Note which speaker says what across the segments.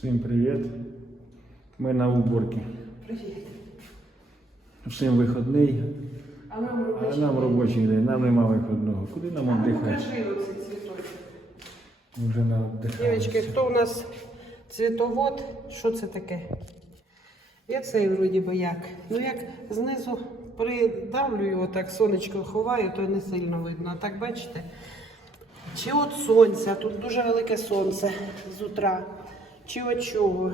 Speaker 1: Всім привіт. Ми на уборці.
Speaker 2: Привіт.
Speaker 1: Всім вихідний,
Speaker 2: А нам
Speaker 1: а
Speaker 2: робочий.
Speaker 1: нам робочий день, нам нема вихідного. Куди нам
Speaker 2: А ну
Speaker 1: віддихати? Вже на
Speaker 2: Дівчатки, хто у нас цвітовод? Що це таке? Я цей вроді би як. Ну як знизу придавлю його, так сонечко ховаю, то не сильно видно. А так бачите? Чи от сонця, тут дуже велике сонце з утра. Чи чого?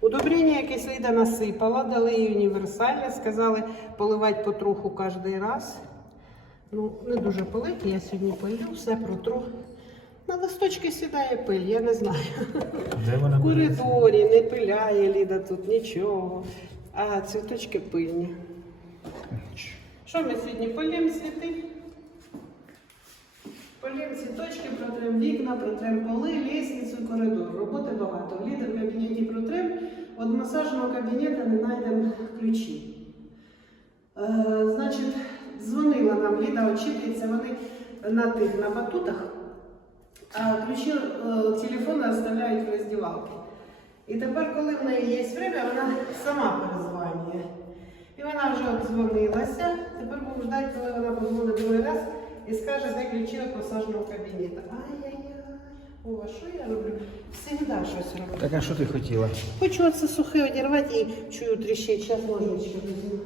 Speaker 2: Удобрення якесь Ліда насипала, дали їй універсальне, сказали поливати потроху кожен раз. Ну, не дуже полити, я сьогодні полю, все протру. На листочки сідає пиль, я не знаю.
Speaker 1: Де вона
Speaker 2: В коридорі не пиляє Ліда тут нічого. А цвіточки пильні. Що ми сьогодні полємо цвіти? Полємо цвіточки, протрем вікна, протрем поли, лісницю, коридор. Роботи багато. В кабінеті протрем. От масажного кабінету не знайдемо ключі. Е, значить, дзвонила нам Ліда, очікується, вони на тих на батутах, а ключі е, телефону оставляють в роздівалці. І тепер, коли в неї є время, вона сама перезванює. І вона вже дзвонилася. Тепер будемо ждати, коли вона позвонить другий раз і скаже, де ключі від масажного кабінету. Ай-яй-яй. О, а що я роблю? Всегда щось роблю.
Speaker 1: Так а що ти хотіла?
Speaker 2: Хочу оце сухе одірвати і чую тріщить. Зараз ложечку візьму.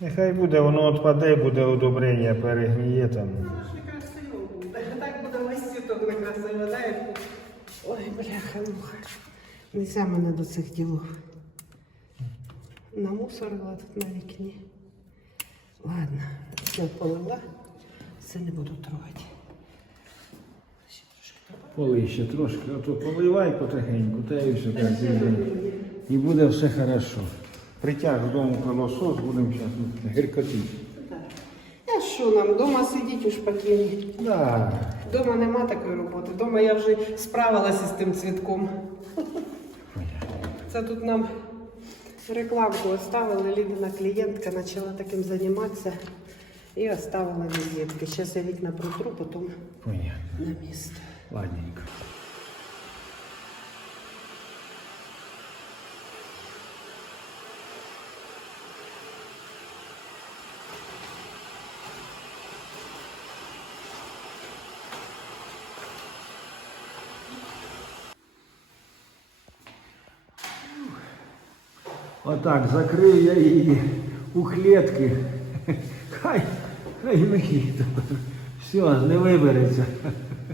Speaker 1: Нехай буде, воно відпаде, буде удобрення, перегніє там.
Speaker 2: Ну, ж некрасиво буде. Так буде весь світок некрасиво, да? як- Ой, бляха, муха. Нельзя мене до цих ділов. Намусорила тут на вікні. Ладно, все полила. Все не буду трогати. Ще трошки.
Speaker 1: Поли ще трошки, а то поливай потихеньку, та і все так.
Speaker 2: ще
Speaker 1: і буде. все хорошо. Притяг додому пилосос, будемо зараз гіркотити.
Speaker 2: Так. А що нам, вдома сидіть у шпакіні?
Speaker 1: Да.
Speaker 2: Дома нема такої роботи. Дома я вже справилася з тим цвітком. Це тут нам рекламку оставила, Лідина клієнтка почала таким займатися і оставила візитки. Зараз я вікна протру, потім
Speaker 1: Понятно.
Speaker 2: на місце.
Speaker 1: Ладненько. Отак, закрив я її у клітки. Хай, хай мені все, не вибереться.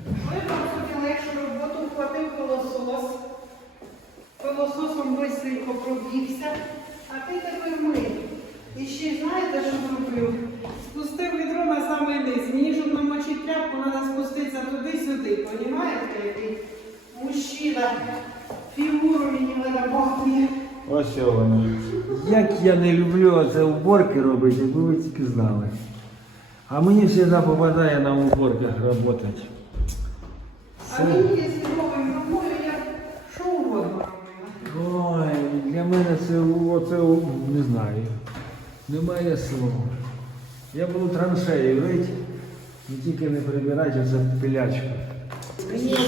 Speaker 2: Ми хотіли, легшу роботу вхватив пилосос. Пилососом бистренько пробігся, а ти тепер ми. І ще знаєте, що зробив? Спустив відро на самий низ. Мені щоб намочити тряпку, треба спуститися туди-сюди. Понімаєте, який мужчина фігуру мені виробляє.
Speaker 1: Ось воно. Як я не люблю це уборки робити, якби ви тільки знали. А мені завжди попадає на уборках працювати.
Speaker 2: А мені, якщо новою рукою, я що угодно робила.
Speaker 1: Ой, для мене це оце, не знаю. Немає слов. Я буду траншеї рити, і тільки не прибирати оце пилячку.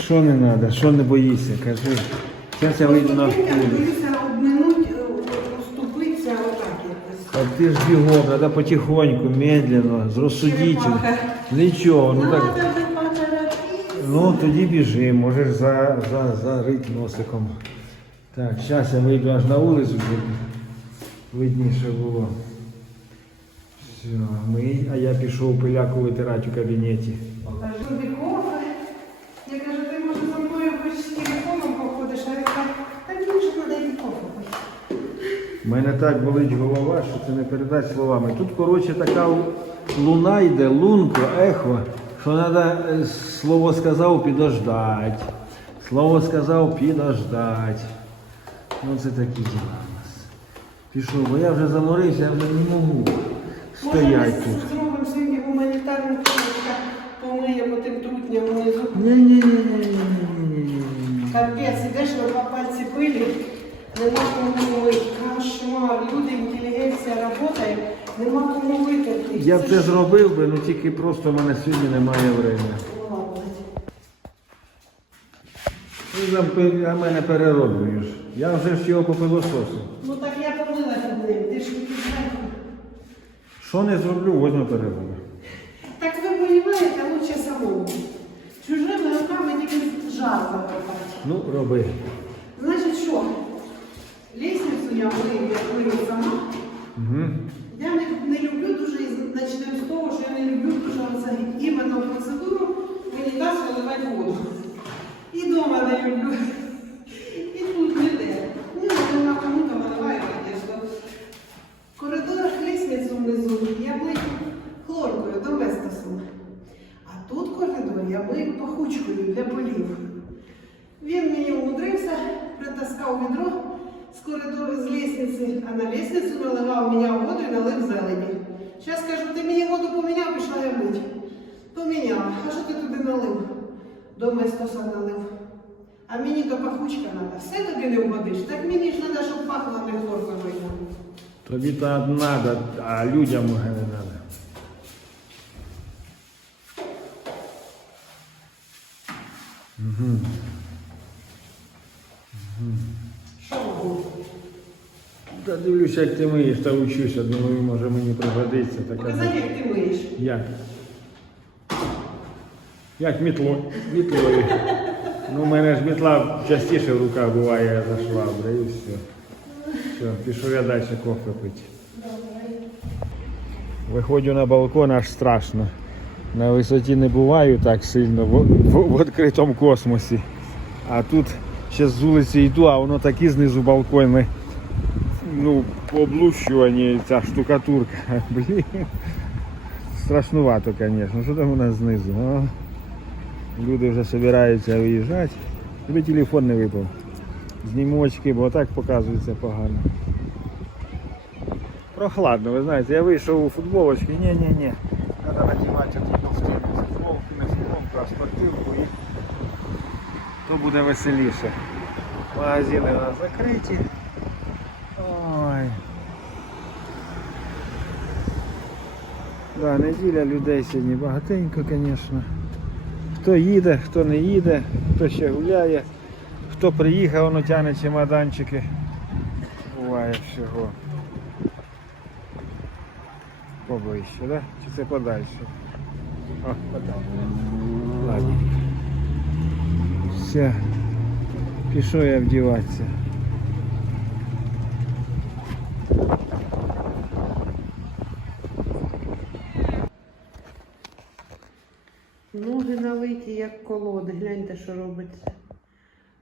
Speaker 1: Що не треба, що не боїшся, кажи. Зараз я вийду на вулицю.
Speaker 2: Дивіться, обминуть, е, уступитися отак
Speaker 1: Так ти ж бігом, треба потихоньку, медленно, зрозсудіть.
Speaker 2: Черепаха.
Speaker 1: Нічого, ну так.
Speaker 2: Надо же поторопитися.
Speaker 1: Ну тоді біжи, можеш за, за, зарити носиком. Так, зараз я вийду аж на вулицю, щоб видніше було. Все, ми, а я пішов пиляку витирати у кабінеті.
Speaker 2: Покажу кофе. Я кажу, ти може за мною хоч телефоном походиш, а він так, та мені йти кофе пити.
Speaker 1: У мене так болить голова, що це не передати словами. Тут, коротше, така луна йде, лунко, ехо, що треба слово сказав підождать. Слово сказав підождать. Ну це такі діла у нас. Пішов, бо я вже заморився, я вже не можу стояти тут.
Speaker 2: зробимо сьогодні гуманітарну книжку, помиємо тим трутням внизу.
Speaker 1: Ні-ні-ні-ні-ні-ні-ні.
Speaker 2: Капець, ідеш на два пальці пилі, нема кому мити. Кошмар, люди, інтелігенція працює, нема кому витерти.
Speaker 1: Я б
Speaker 2: Це
Speaker 1: зробив би, ну тільки просто в мене сьогодні немає времени.
Speaker 3: Ти там а мене перероблюєш. Я вже ж його попилососив.
Speaker 2: Ну так я помила під ним, ти ж не підзнаєш.
Speaker 3: Що не зроблю, возьму перероблю.
Speaker 2: Так ви розумієте, лучше самому. Чужими руками тільки жар закопати.
Speaker 3: Ну, роби.
Speaker 2: Значить що? Лісницю я мию, сама.
Speaker 3: Угу.
Speaker 2: Я не, не люблю дуже, почнемо з того, що я не люблю дуже оце іменно процедуру дасть виливати воду. І дома не люблю. І тут не де. Ну, вона кому-то виливає, звісно. Коридор лісницю внизу я мию хлоркою, доместосом. А тут коридор я мию пахучкою для полів. Він мені умудрився, притаскав відро з коридору з лісниці, а на наливав міняв воду і налив зелені. Зараз кажу, ти мені воду поміняв, пішла я мить. Поміняв. А що ти туди налив? До Месtoса налив. А мені то пахучка треба. Все тобі не вгодиш. Так мені ж треба, щоб пахло не хлоркою.
Speaker 3: Тобі то треба, а людям не треба.
Speaker 2: Що
Speaker 3: Та дивлюся, як ти миєш та учуся, думаю, може мені пригодиться така.
Speaker 2: Показати, як ти миєш.
Speaker 3: Як? Як мітло, мітлою. Ну, у мене ж мітла частіше в руках буває за швабри і все. Все, пішов я далі кофе пити. Виходжу на балкон, аж страшно. На висоті не буваю так сильно в, в, в відкритому космосі. А тут ще з вулиці йду, а воно такі знизу балкони. Ну, облущувані ця штукатурка. Блін. Страшнувато, звісно. Що там у нас знизу? О, люди вже збираються виїжджати. Тобі телефон не випав. Знімочки, бо так показується погано. Прохладно, ви знаєте, я вийшов у футболочки. Ні-ні-ні. Треба надівати таку футболку, не футболку, а спортивку і то буде веселіше. Магазини у нас закриті. Ой. Да, неділя людей сьогодні багатенько, звісно. Хто їде, хто не їде, хто ще гуляє, хто приїхав, воно тягне чемоданчики. Буває всього. Поближче, да? Чи це подальше? О, подальше. Ладно. Все. Пішов я вдіватися.
Speaker 2: Ноги налиті, як колоди. Гляньте, що робиться.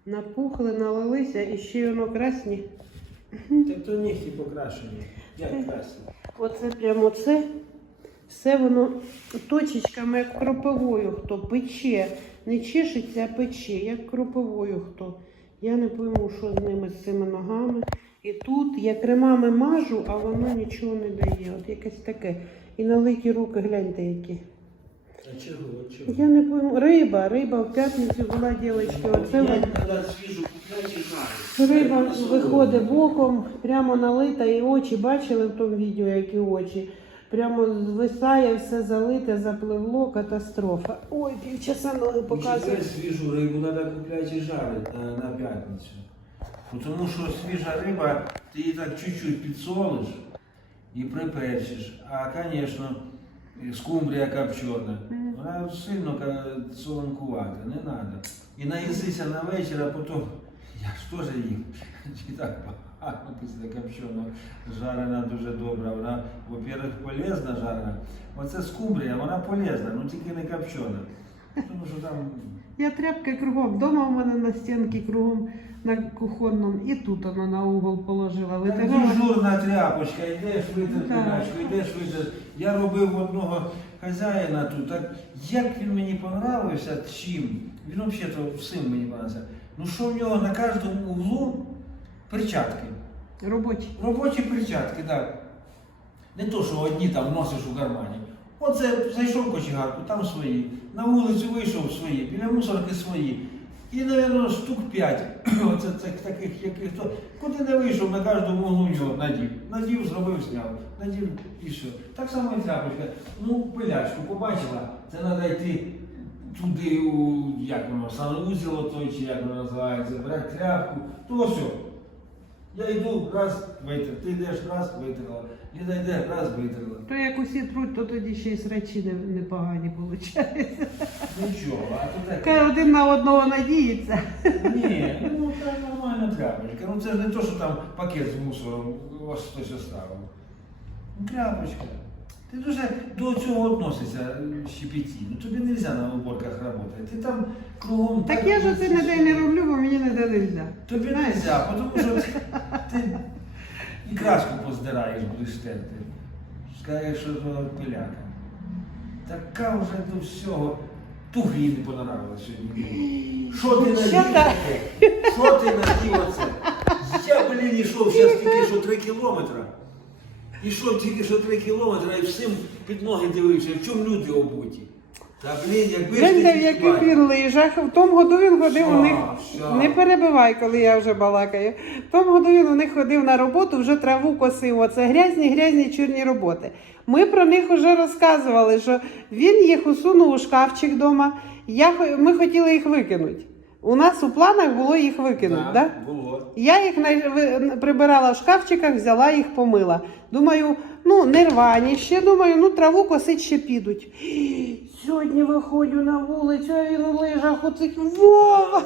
Speaker 2: Напухли, налилися і ще й воно красні.
Speaker 3: Та то нігті покрашені. Як красні.
Speaker 2: Оце прямо це. Все воно точечками, як кропивою хто пече. Не чешеться, а пече, як кропивою хто. Я не пойму, що з ними з цими ногами. І тут я кремами мажу, а воно нічого не дає. От якесь таке. І налиті руки, гляньте які.
Speaker 3: А чого? Чого?
Speaker 2: Я не пойму. Риба, риба в п'ятницю була дівчинка. Оце вона. Риба виходить боком, прямо налита, і очі бачили в тому відео, які очі. Прямо звисає, все залите, запливло, катастрофа. Ой, півчаса ноги показує.
Speaker 1: Показує свіжу рибу треба купляти і жарити на, на п'ятницю. Ну, Тому що свіжа риба, ти її так чуть-чуть підсолиш і приперчиш. А, звісно, скумбрія копчена. Вона сильно ка- солонкувата, не треба. І наїсися на вечір, а потім я ж теж їм. Чи так погано після копченого. Жарена дуже добра. Вона, во-первых, полезна жарена. Оце скумбрія, вона полезна, ну тільки не копчена. Тому що там
Speaker 2: Я тряпки кругом. Дома у мене на стінки кругом на кухонному. І тут воно на угол положила.
Speaker 1: Так
Speaker 2: Витягала.
Speaker 1: дежурна тряпочка, йдеш витер
Speaker 2: Так.
Speaker 1: пилячку, йдеш витер. Я робив одного хазяїна тут. Так як він мені понравився, чим? Він взагалі всім мені понравився. Ну що в нього на кожному углу перчатки.
Speaker 2: Робочі.
Speaker 1: Робочі перчатки, так. Не то, що одні там носиш у кармані. Оце зайшов в кочегарку, там свої. На вулицю вийшов свої, біля мусорки свої. І, мабуть, штук п'ять. Оце цих таких, яких то. Куди не вийшов, на кожному углу його надів. Надів, зробив, зняв. Надів і все. Так само і тряпочка. Ну, пилячку побачила, це треба йти туди, у, як воно, санузіло той, чи як воно називається, брати тряпку, то все. Я йду, раз витер, ти йдеш, раз витерла, Ліда йде, раз витерла.
Speaker 2: То як усі труть, то тоді ще й срачі не- непогані виходить.
Speaker 1: Нічого, а то так.
Speaker 2: Хай один на одного надіється.
Speaker 1: Ні, ну це нормальна тряпочка. Ну це ж не то, що там пакет з мусором у вас хтось оставив. Ну, тряпочка. Ти дуже до цього відносишся щепетільно. Тобі не можна на уборках працювати. Ти там кругом.
Speaker 2: Так я ж оце ніде не роблю, бо мені не можна.
Speaker 1: Тобі не можна, тому що ти і краску поздираєш, будеш терти. Скажеш, що то пиляка. Така вже до всього. Туги не понравилось сьогодні. Що ти надів?
Speaker 2: Що так?
Speaker 1: ти надів оце? Я, блін, йшов зараз тільки що три кілометри. Ішов тільки що три кілометри і всім під ноги дивився, в чому люди обуті. Та блін, якби ж
Speaker 2: Він де в яких
Speaker 1: бачив.
Speaker 2: він лижах. В тому году він ходив у них.
Speaker 1: Що?
Speaker 2: Не перебивай, коли я вже балакаю. В тому году він у них ходив на роботу, вже траву косив. Оце грязні, грязні чорні роботи. Ми про них вже розказували, що він їх усунув у шкафчик вдома. Я, хо- ми хотіли їх викинути. У нас у планах було їх викинути.
Speaker 1: Так,
Speaker 2: Да?
Speaker 1: було.
Speaker 2: Я їх най- прибирала в шкафчиках, взяла їх, помила. Думаю, ну не рвані ще, думаю, ну траву косить ще підуть. Сьогодні виходжу на вулицю, а він у лижах оцих Вова!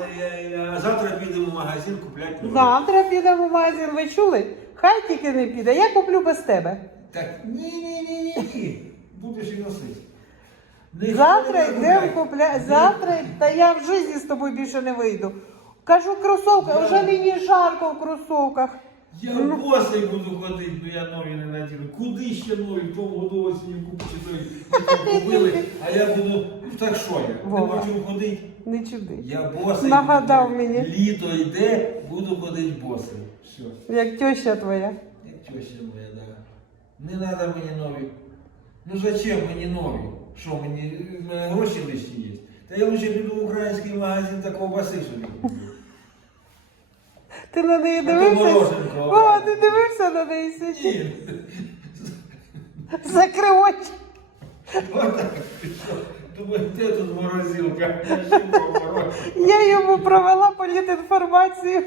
Speaker 1: А Завтра підемо в магазин купляти нові.
Speaker 2: Завтра підемо в магазин, ви чули? Хай тільки не піде, я куплю без тебе.
Speaker 1: Так, ні-ні-ні-ні. Будеш і носити.
Speaker 2: Завтра йдемо купляти. Завтра, та я в житті з тобою більше не вийду. Кажу, кросовки,
Speaker 1: Я-
Speaker 2: вже мені жарко в кросовках.
Speaker 1: Я босий буду ходити, ну я нові не надіну. Куди ще нові? Тому осінню купити той купили, а я буду. Так що я? Не
Speaker 2: Вова.
Speaker 1: хочу ходити.
Speaker 2: Не чуди.
Speaker 1: Я босий.
Speaker 2: Нагадав
Speaker 1: буду.
Speaker 2: мені.
Speaker 1: Літо йде, буду ходити босий. Все.
Speaker 2: Як теща твоя.
Speaker 1: Як теща моя, да. Не треба мені нові. Ну зачем мені нові? Що мені в мене гроші лишні є? Та я лучше піду в український магазин та ковбаси собі куплю.
Speaker 2: Ти на неї
Speaker 1: то
Speaker 2: дивився?
Speaker 1: мороженко.
Speaker 2: О, ти дивився на неї сьогодні?
Speaker 1: Ні.
Speaker 2: Закрив очі.
Speaker 1: Отак. Думаю, де тут морозилка. Я
Speaker 2: йому провела політінформацію.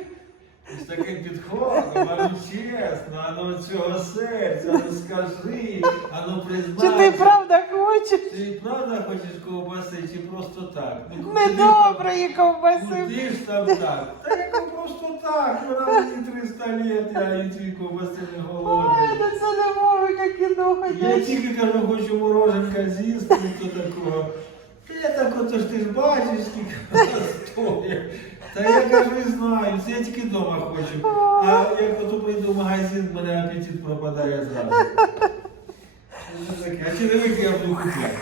Speaker 1: З таким підходом, а ну чесно, а ну цього серця, ну скажи, а ну
Speaker 2: Чи ти правда хочеш?
Speaker 1: Ти правда хочеш ковбаси чи просто так? Ну, куди
Speaker 2: Недоброї
Speaker 1: там-
Speaker 2: ковбаси.
Speaker 1: Куди ж там так? Та просто так, раз мені 300 літ, я і ці ковбаси не
Speaker 2: Ой,
Speaker 1: голодний.
Speaker 2: ну це не мови, як кіно
Speaker 1: Я тільки кажу, хочу мороженка з'їсти, то такого. Я так ото ж ти ж бачиш, скільки стоїть. Та я кажу, і знаю, це я тільки вдома хочу. А як ото прийду в магазин, в мене апетит пропадає зразу. Що таке? А черевики я буду купляти.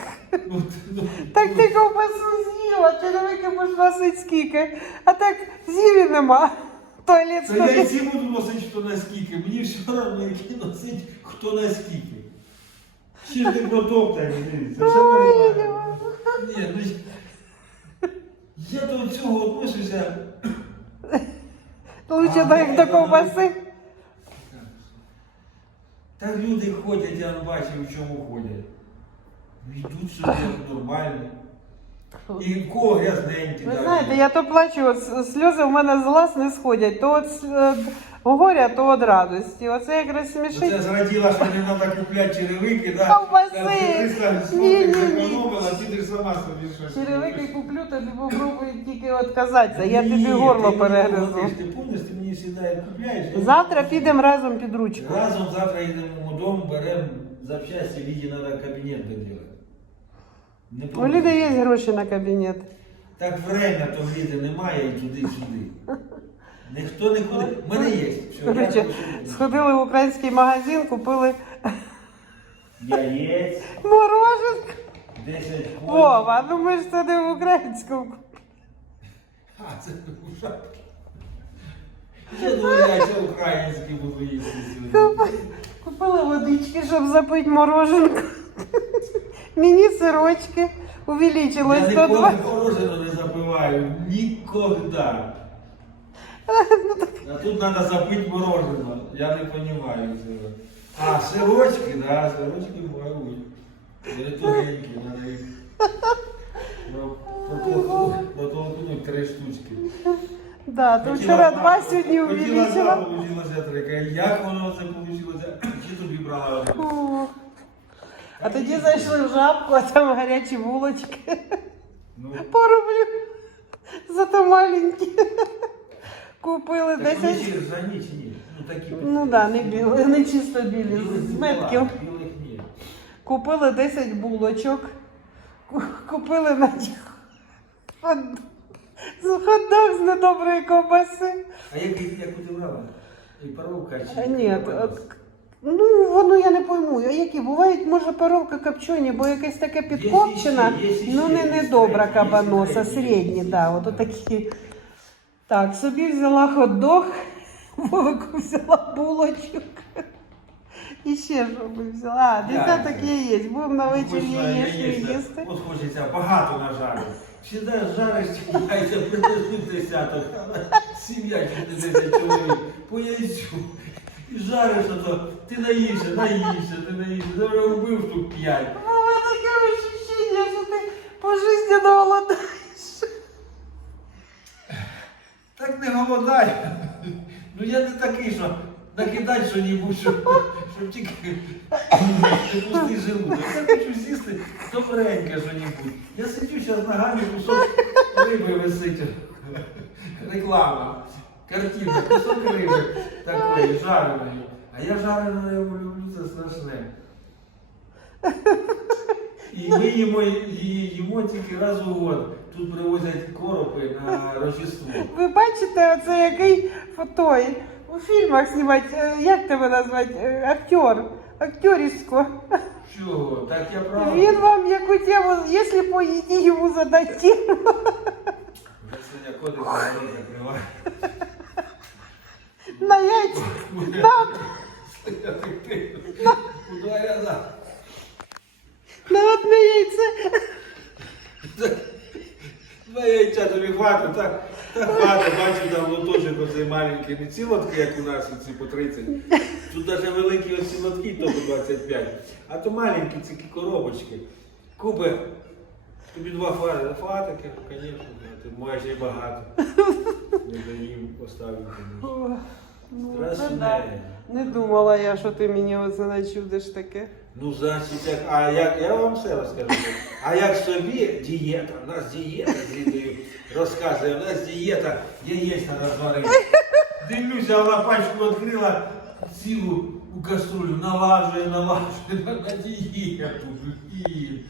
Speaker 1: Ну, ну,
Speaker 2: Так ти ковбасу з'їла, черевики будеш носити скільки. А так з'їв і нема. Туалет
Speaker 1: Та я і
Speaker 2: стоїть.
Speaker 1: ці буду носити, хто наскільки. Мені все одно, які носить, хто наскільки. Ще ж не протоптані, дивіться, все нормально. Ні, ну я до цього отношуся.
Speaker 2: Лучше
Speaker 1: А, ну,
Speaker 2: до ковбаси.
Speaker 1: Та люди ходять, я не бачив, в чому ходять. Йдуть собі нормально. І в кого грязненькі.
Speaker 2: Ви знаєте, я то плачу, от сльози в мене з глаз не сходять. То от е, горя, то від радості. Оце якраз смішить.
Speaker 1: зраділа, що не треба купляти черевики, да?
Speaker 2: Ковбаси.
Speaker 1: Там ти 300
Speaker 2: Ні, ні, ні.
Speaker 1: зекономила, підеш сама собі щось.
Speaker 2: Черевики куплю, тобі попробую тільки відказатися. Я
Speaker 1: Ні,
Speaker 2: тобі
Speaker 1: ти
Speaker 2: горло
Speaker 1: мені
Speaker 2: перегризу.
Speaker 1: говориш, Ти пам'ятаєш, ти мені завжди купляєш. я
Speaker 2: Завтра
Speaker 1: не
Speaker 2: підемо разом під ручку.
Speaker 1: Разом завтра йдемо додому, беремо запчасті, Ліді треба кабінет доділати. Не
Speaker 2: У
Speaker 1: помню.
Speaker 2: Ліди є гроші на кабінет.
Speaker 1: Так время то в Ліди немає і туди-сюди. Ніхто нікуди. У мене є. Все,
Speaker 2: Коротше,
Speaker 1: що-
Speaker 2: сходили в український магазин, купили
Speaker 1: Яєць,
Speaker 2: мороженку.
Speaker 1: 10 коней.
Speaker 2: Вова, ну ми ж це не в українському.
Speaker 1: А, це шапки. Я думаю, я це українські буду їсти сьогодні.
Speaker 2: Купили водички, щоб запити мороженку. Мені сирочки увеличилось
Speaker 1: Я
Speaker 2: 102.
Speaker 1: ніколи мороженого не запиваю. Ніколи. А тут треба запити мороженого. Я не розумію цього. А, сирочки, да, сирочки можуть. Вони тугенькі, треба їх. Потолкнуть три штучки.
Speaker 2: Да, то вчора
Speaker 1: два-
Speaker 2: два, сьогодні
Speaker 1: Хотіла
Speaker 2: увеличила.
Speaker 1: два, получилося три. Як воно це вийшло? Чи тобі брала?
Speaker 2: О. А тоді зайшли в жабку, а там гарячі булочки.
Speaker 1: Ну,
Speaker 2: Пороблю. Зато маленькі. Купили
Speaker 1: так вони
Speaker 2: 10.
Speaker 1: ж ржані чи ні? Ну такі.
Speaker 2: Ну так, да, не білі, не чисто білі, з метків.
Speaker 1: Білих ні.
Speaker 2: Купили 10 булочок. Ку- Купили на них хот- з хот-дог з недоброї ковбаси.
Speaker 1: А як, яку ти брала? І паровка чи?
Speaker 2: А, Ні, от, ну воно я не пойму. А які бувають, може, паровка копчені, бо якась таке підкопчена, ну не недобра кабаноса,
Speaker 1: середні,
Speaker 2: да, от такі. Так, собі взяла хот-дог, Вовику взяла булочок. І ще би взяла. А, десяток яєць. Будемо на вечір
Speaker 1: яєць,
Speaker 2: їсти.
Speaker 1: От хочеться багато нажарити. Всегда жариш яйця, принесли десяток. Сім'я чи не 10 чоловік. По яйцю. І жариш ото, ти наївся, наївся, ти наївся. Ти вже вбив штук 5.
Speaker 2: Мама, таке ощущення, що ти по житті голодаєш.
Speaker 1: Так не голодай. Ну я не такий, що накидати що-небудь, щоб, щоб тільки не пустий желудок. Я хочу з'їсти добреньке що-небудь. Я сидю зараз ногами, кусок риби висить. Реклама. Картинка, кусок риби такої, жареної. А я жарену рибу люблю, це страшне. І ми їмо її їмо тільки раз у год. Тут привозять коропи на Рождество.
Speaker 2: Ви бачите, оце який той у фільмах знімати, е, як тебе назвати, Е, актер, актерівсько.
Speaker 1: Чого? Так я прав.
Speaker 2: Він вам яку тему, якщо поїдіть, йому задать тему.
Speaker 1: Вже сьогодні кодекс народ закриває.
Speaker 2: На яйця. На,
Speaker 1: У два ряда.
Speaker 2: на одне яйце.
Speaker 1: Два яйця тобі хватить, так, так хватить, бачу там лоточок оцей маленький, не ці лотки, як у нас ці по 30. Тут навіть великі оці лотки, то по 25. А то маленькі ці коробочки. Купи, тобі два фа- фатики, звісно, ти можеш і багато. Не доїм поставити.
Speaker 2: О, Ну, це
Speaker 1: Страшне.
Speaker 2: да. Не думала я, що ти мені оце начудиш таке.
Speaker 1: Ну, значить, як, а як, я вам все розкажу. А як собі дієта, у нас дієта з Лідою розказує, у нас дієта, яєць треба зварити. Дивлюся, вона пачку відкрила цілу у каструлю, налажує, налажує на, на дієту. Блін.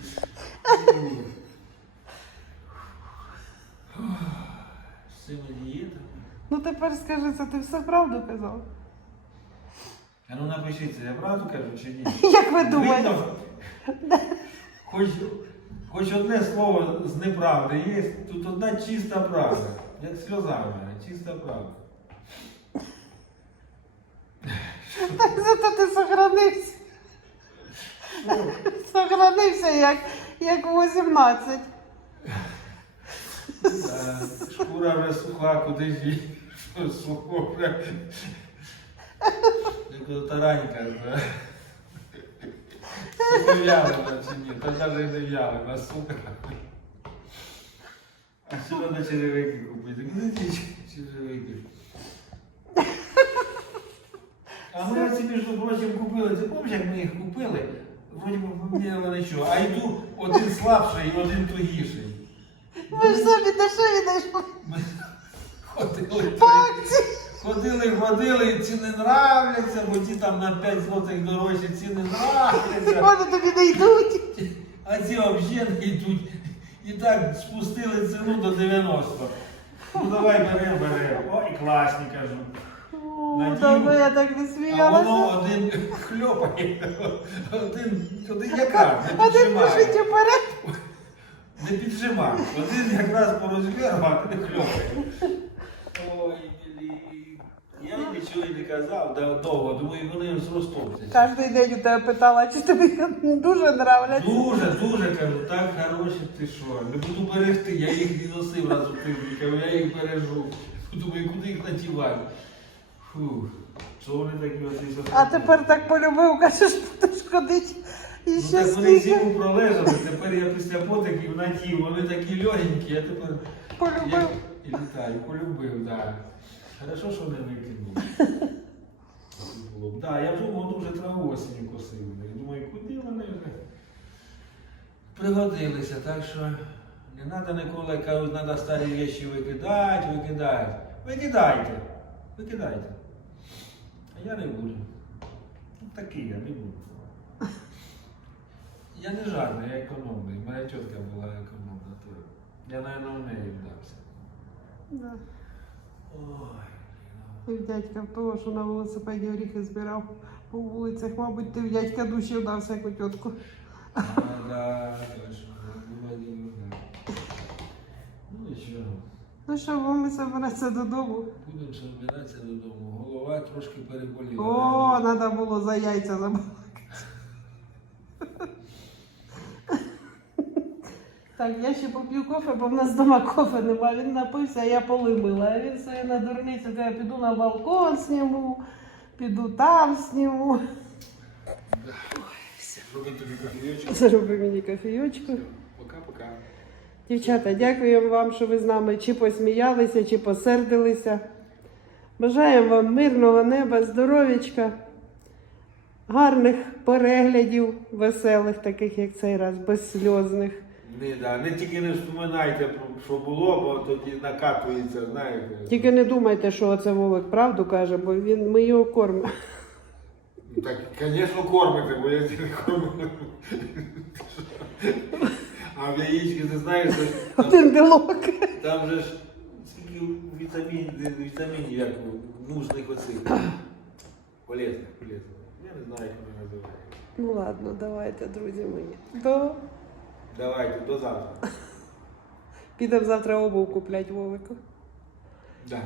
Speaker 1: З цими дієтами.
Speaker 2: Ну тепер скажи, це ти все правду казав?
Speaker 1: А ну напишіть, це я правду кажу чи ні?
Speaker 2: Як ви думаєте?
Speaker 1: Видно? Хоч, хоч одне слово з неправди є, тут одна чиста правда. Як сльоза в мене, чиста правда.
Speaker 2: Так зато ти сохранився. Сохранився як, як 18.
Speaker 1: Та, Шкура вже суха, куди ж їй? Сухо вже. Як таранька. вже. Сухов'ялена чи ні, та навіть не в'ялена, сука. А що треба черевики купити? Де ті черевики? А ми оці, між прочим, купили. Ти пам'ятаєш, як ми їх купили? Вроді би поміняли нічого. А йду один слабший і один тугіший.
Speaker 2: Ви ж самі дешеві знайшли
Speaker 1: Ми ходили, ходили, ходили, ці не нравляться, бо ті там на 5 злотих дорожчі, ці не нравляться.
Speaker 2: Вони тобі не йдуть.
Speaker 1: А ці взагалі не йдуть. І так спустили ціну до 90. Ну давай беремо, беремо. Ой, класні кажу.
Speaker 2: О, давно я так не
Speaker 1: А воно один хльопає, один, один яка, не
Speaker 2: Один біжить уперед.
Speaker 1: Не піджимай. Один якраз по розміру, а ти не хльопає. Ой, блін. Я їм нічого і не казав да- довго, думаю, вони зростуться.
Speaker 2: Кожен день у тебе питала, чи тобі дуже нравляться.
Speaker 1: Дуже, дуже кажу, так хороші ти що. Не буду берегти, я їх не носив раз у тиждень, я їх бережу. Думаю, куди їх надівати. Фу, що вони такі оці
Speaker 2: А тепер так полюбив, кажеш, будеш ходити І
Speaker 1: Ну так вони зиму пролежали, тепер я після потиків надів, вони такі легенькі, я тепер
Speaker 2: полюбив.
Speaker 1: я, і літаю, полюбив, так. Хорошо, що не викинув. Було. Да, я вже воно вже траву осінню косив. Я думаю, куди вони вже пригодилися, так що не треба ніколи кажуть, треба старі речі викидати, викидати. Викидайте, викидайте. А я не буду. Ну, такий я не буду. Я не жадний, я економний. Моя тітка була економна. То я, мабуть, в неї вдався.
Speaker 2: Да.
Speaker 1: Ой,
Speaker 2: дядька в того, що на велосипеді оріхи збирав по вулицях, мабуть, ти в дядька душі вдався як у тітку.
Speaker 1: Ну нічого.
Speaker 2: Ну що, ми збиратися додому.
Speaker 1: Будемо збиратися додому. Голова трошки переболіла.
Speaker 2: О, треба було за яйця забрати. Так, я ще поп'ю кофе, бо в нас вдома кофе немає. Він напився, а я поли мила. А він собі на дурницю каже, піду на балкон сніму, піду там сніму.
Speaker 1: Зроби тобі.
Speaker 2: Зроби мені кофійочку.
Speaker 1: Пока-пока.
Speaker 2: Дівчата, дякуємо вам, що ви з нами чи посміялися, чи посердилися. Бажаємо вам мирного неба, здоров'ячка, гарних переглядів, веселих, таких як цей раз, безсльозних.
Speaker 1: Не, да, не тільки не вспоминайте, що було, бо тоді накатується, знаєте.
Speaker 2: Тільки не думайте, що оце Вовик правду каже, бо він, ми його кормимо.
Speaker 1: Так, звісно, кормите, бо я не кормлю. А в яєчки, ти знаєш, що там,
Speaker 2: Один дилок.
Speaker 1: там же ж скільки вітамін, вітамінів, як нужних оцих. Полезних, полезних. Я не знаю, як вони називаються.
Speaker 2: Ну ладно, давайте, друзі мої. До...
Speaker 1: Давайте, до завтра.
Speaker 2: Підемо завтра обув купляти Вовику.
Speaker 1: Да.